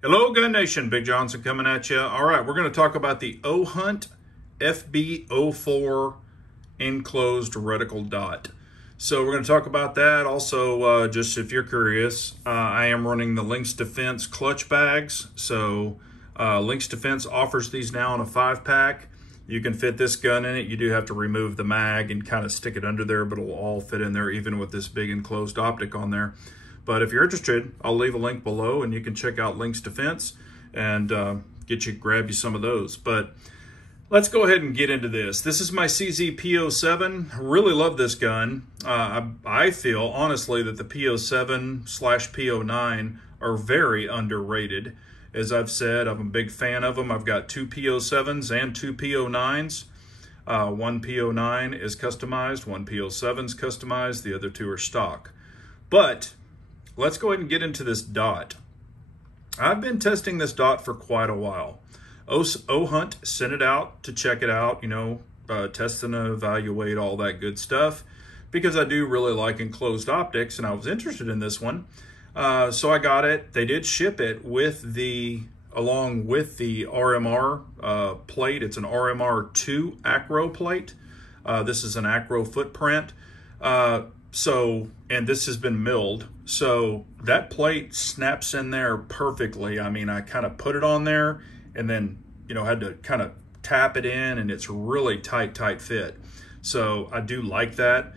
Hello, Gun Nation. Big Johnson coming at you. All right, we're going to talk about the OHHUNT FB04 enclosed reticle dot. So we're going to talk about that. Also, just if you're curious, I am running the Lynx Defense clutch bags. So Lynx Defense offers these now in a 5-pack. You can fit this gun in it. You do have to remove the mag and kind of stick it under there, but it'll all fit in there, even with this big enclosed optic on there. But if you're interested, I'll leave a link below and you can check out Lynx Defense and grab you some of those. But let's go ahead and get into this. This is my CZ P-07. Really love this gun. I feel, honestly, that the P-07/P-09 are very underrated. As I've said, I'm a big fan of them. I've got 2 P-07s and 2 P-09s. One P-09 is customized, one P-07 is customized, the other 2 are stock. But let's go ahead and get into this dot. I've been testing this dot for quite a while. OHHUNT sent it out to check it out, test and evaluate all that good stuff, because I do really like enclosed optics and I was interested in this one. So I got it. They did ship it with along with the RMR plate. It's an RMR2 acro plate. This is an acro footprint. And this has been milled. So that plate snaps in there perfectly. I mean, I kind of put it on there and then, had to kind of tap it in, and it's really tight fit. So I do like that.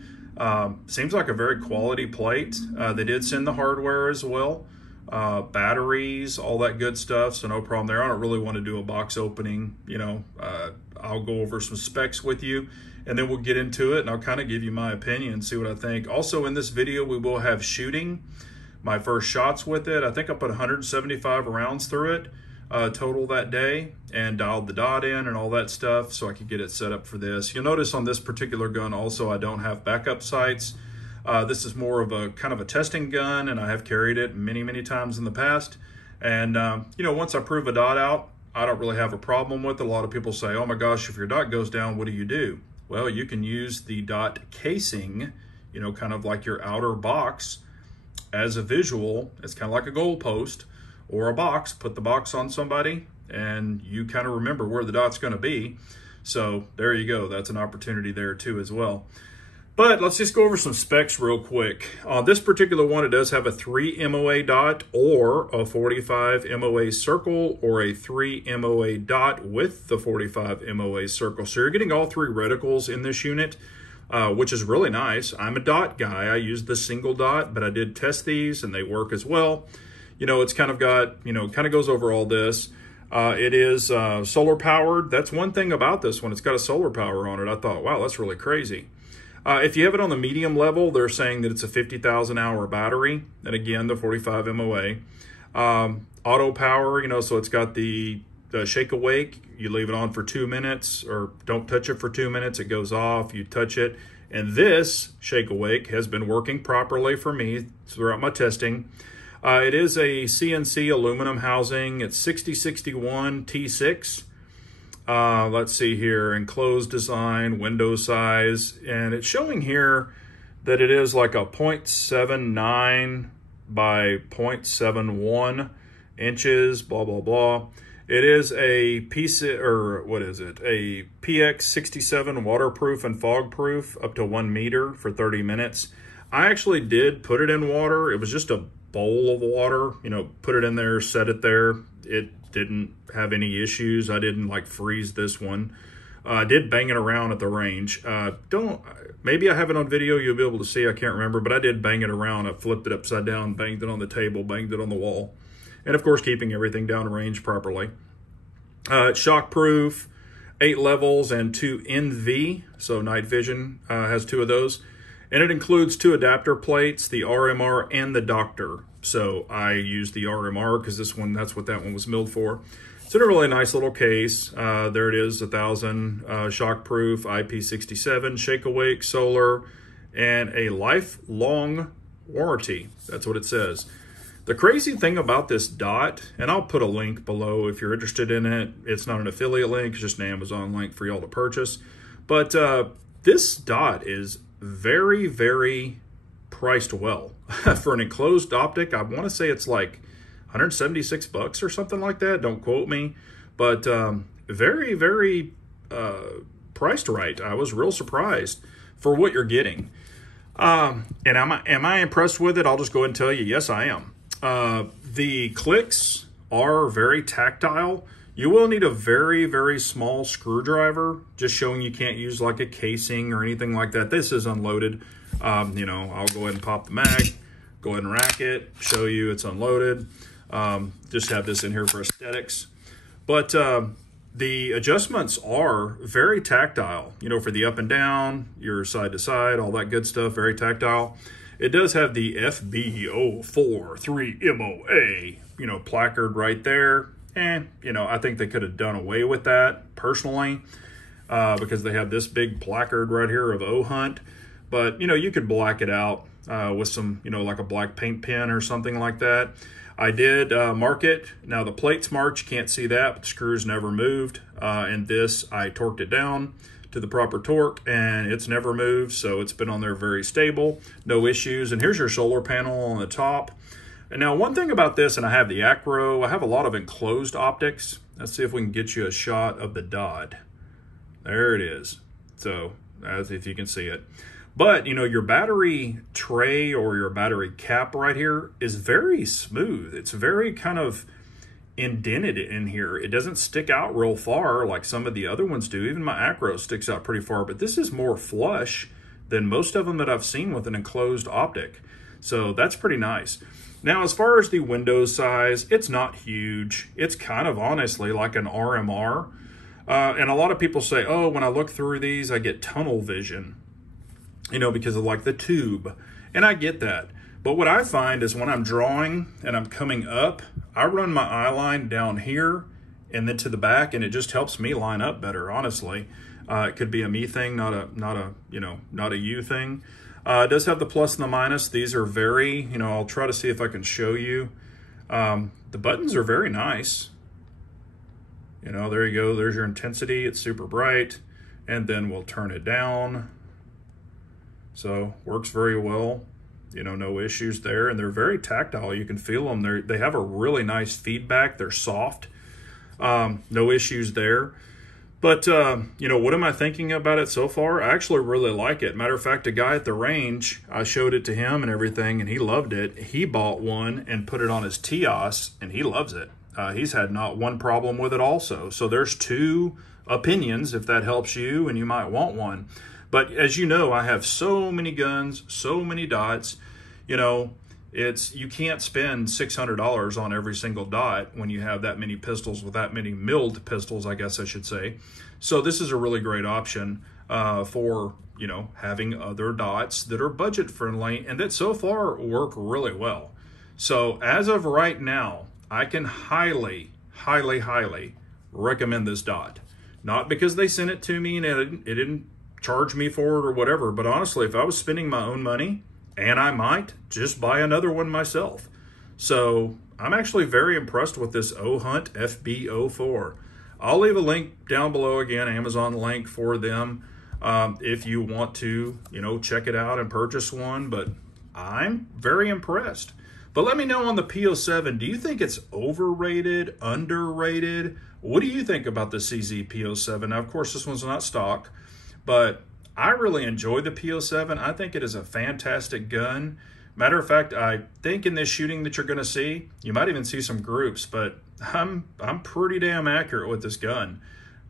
Seems like a very quality plate. They did send the hardware as well. Batteries, all that good stuff. So no problem there. I don't really want to do a box opening. I'll go over some specs with you, and then we'll get into it, and I'll kind of give you my opinion, see what I think. Also in this video, we will have shooting my first shots with it. I think I put 175 rounds through it total that day, and dialed the dot in and all that stuff so I could get it set up for this. You'll notice on this particular gun also, I don't have backup sights. This is more of a kind of a testing gun, and I have carried it many times in the past. And once I prove a dot out, I don't really have a problem with it. A lot of people say, oh my gosh, if your dot goes down, what do you do? Well, you can use the dot casing, kind of like your outer box as a visual. It's kind of like a goalpost or a box. Put the box on somebody and you kind of remember where the dot's going to be. So there you go. That's an opportunity there too as well. But let's just go over some specs real quick. On this particular one, it does have a 3 MOA dot or a 45 MOA circle, or a 3 MOA dot with the 45 MOA circle. So you're getting all 3 reticles in this unit, which is really nice. I'm a dot guy. I use the single dot, but I did test these and they work as well. It's kind of got, kind of goes over all this. It is solar powered. That's one thing about this one. It's got a solar power on it. I thought, wow, that's really crazy. If you have it on the medium level, they're saying that it's a 50,000 hour battery. And again, the 45 MOA. Auto power, so it's got the shake awake. You leave it on for 2 minutes, or don't touch it for 2 minutes. It goes off, you touch it. And this shake awake has been working properly for me throughout my testing. It is a CNC aluminum housing. It's 6061 T6. Let's see here, enclosed design, window size, and it's showing here that it is like a 0.79 by 0.71 inches, blah, blah, blah. It is a a PX67 waterproof and fog proof up to 1 meter for 30 minutes. I actually did put it in water. It was just a bowl of water, put it in there, set it there. It didn't have any issues. I didn't like freeze this one. I did bang it around at the range. Maybe I have it on video, you'll be able to see, I can't remember, but I did bang it around. I flipped it upside down, banged it on the table, banged it on the wall. And of course, keeping everything down range properly. It's shock proof, 8 levels and 2 NV. So night vision has 2 of those. And it includes 2 adapter plates, the RMR and the Doctor. So I used the RMR because that's what that one was milled for. It's in a really nice little case. There it is, 1000 shockproof, IP67, shake awake, solar, and a lifelong warranty. That's what it says. The crazy thing about this dot, and I'll put a link below if you're interested in it. It's not an affiliate link, it's just an Amazon link for y'all to purchase. But this dot is very priced well. For an enclosed optic, I want to say it's like $176 or something like that. Don't quote me, but very, very priced right. I was real surprised for what you're getting. And am I impressed with it? I'll just go ahead and tell you, yes, I am. The clicks are very tactile. You will need a very, very small screwdriver, just showing you can't use like a casing or anything like that. This is unloaded. You know, I'll go ahead and pop the mag, go ahead and rack it, show you it's unloaded. Just have this in here for aesthetics. But the adjustments are very tactile, you know, for the up and down, your side to side, all that good stuff, very tactile. It does have the FB043MOA, you know, placard right there. And, you know, I think they could have done away with that personally because they have this big placard right here of OHHUNT. But, you know, you could black it out with some, you know, like a black paint pen or something like that. I did mark it. Now the plate's marked, you can't see that, but the screws never moved. And this, I torqued it down to the proper torque and it's never moved. So it's been on there very stable, no issues. And here's your solar panel on the top. And now one thing about this, and I have the acro, I have a lot of enclosed optics. Let's see if we can get you a shot of the dot. There it is. So as if you can see it. But, you know, your battery tray or your battery cap right here is very smooth. It's very kind of indented in here. It doesn't stick out real far like some of the other ones do. Even my acro sticks out pretty far, but this is more flush than most of them that I've seen with an enclosed optic. So that's pretty nice. Now, as far as the window size, it's not huge. It's kind of honestly like an RMR. And a lot of people say, oh, when I look through these, I get tunnel vision, you know, because of like the tube. And I get that. But what I find is when I'm drawing and I'm coming up, I run my eye line down here and then to the back, and it just helps me line up better, honestly. It could be a me thing, not a you thing. It does have the plus and the minus. These are very, you know, I'll try to see if I can show you. The buttons are very nice. You know, there you go. There's your intensity. It's super bright. And then we'll turn it down. So works very well. You know, no issues there. And they're very tactile. You can feel them. They have a really nice feedback. They're soft. No issues there. But, you know, what am I thinking about it so far? I actually really like it. Matter of fact, a guy at the range, I showed it to him and everything, and he loved it. He bought one and put it on his Tios, and he loves it. He's had not one problem with it also. So there's two opinions, if that helps you, and you might want one. But as you know, I have so many guns, so many dots, you know, you can't spend $600 on every single dot when you have that many pistols with that many milled pistols, I guess I should say. So this is a really great option for, you know, having other dots that are budget friendly and that so far work really well. So as of right now, I can highly, highly, highly recommend this dot. Not because they sent it to me and it didn't charge me for it or whatever, but honestly, if I was spending my own money, and I might just buy another one myself. So I'm actually very impressed with this OHHUNT FB04. I'll leave a link down below, again, Amazon link for them, if you want to, you know, check it out and purchase one. But I'm very impressed. But let me know on the P-07, do you think it's overrated, underrated? What do you think about the CZ P-07? Now, of course, this one's not stock, but I really enjoy the P-07. I think it is a fantastic gun. Matter of fact, I think in this shooting that you're going to see, you might even see some groups, but I'm pretty damn accurate with this gun.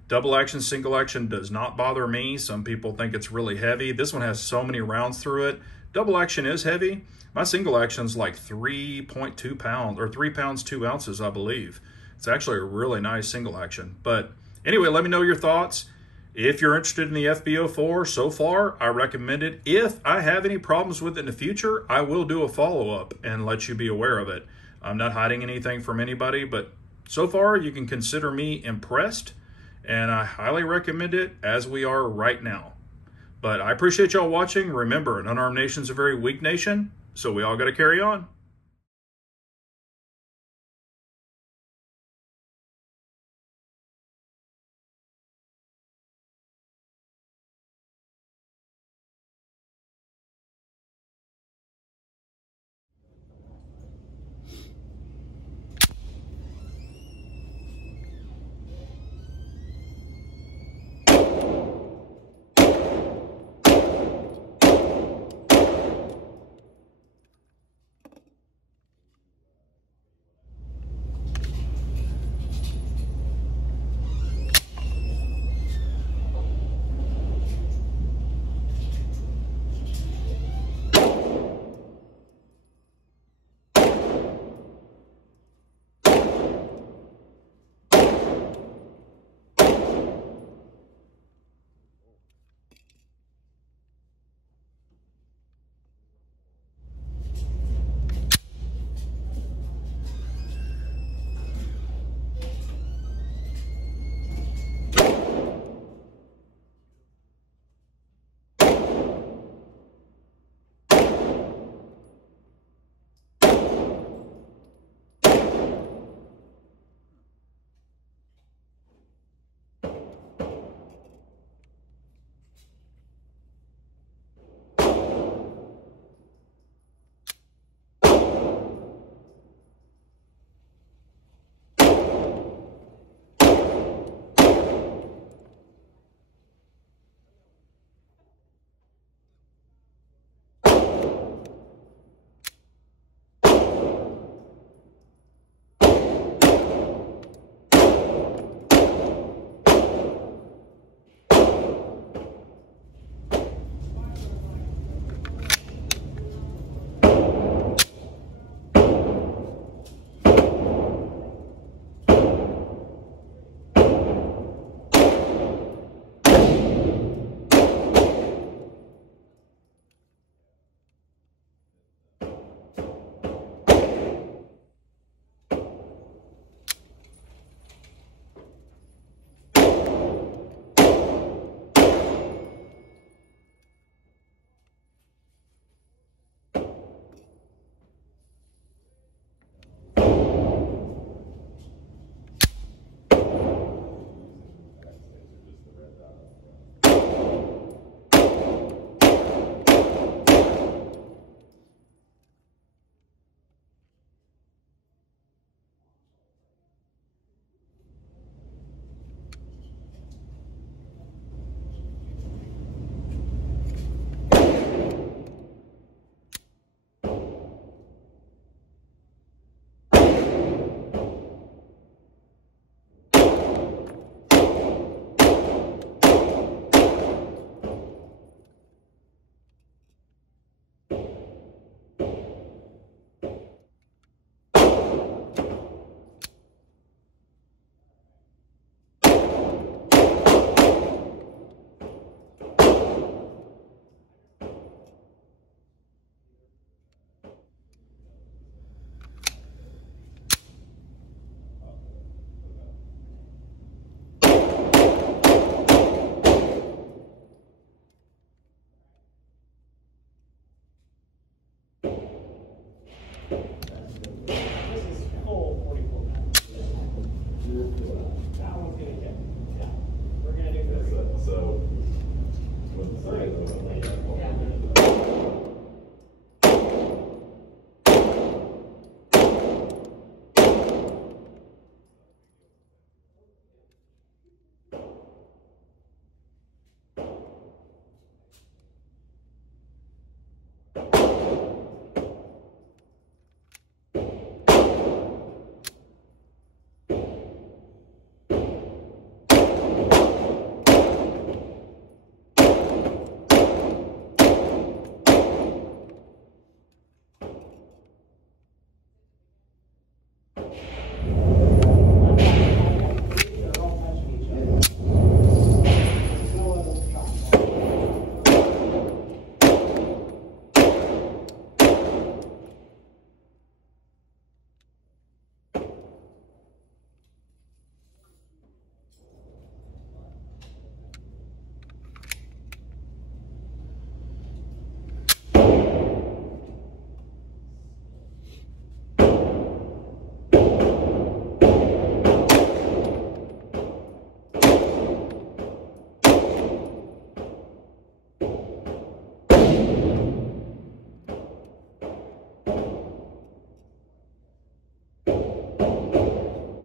Double action, single action does not bother me. Some people think it's really heavy. This one has so many rounds through it. Double action is heavy. My single action's like 3.2 pounds, or 3 pounds, 2 ounces, I believe. It's actually a really nice single action. But anyway, let me know your thoughts. If you're interested in the FB04, so far, I recommend it. If I have any problems with it in the future, I will do a follow-up and let you be aware of it. I'm not hiding anything from anybody, but so far, you can consider me impressed, and I highly recommend it as we are right now. But I appreciate y'all watching. Remember, an unarmed nation's a very weak nation, so we all got to carry on.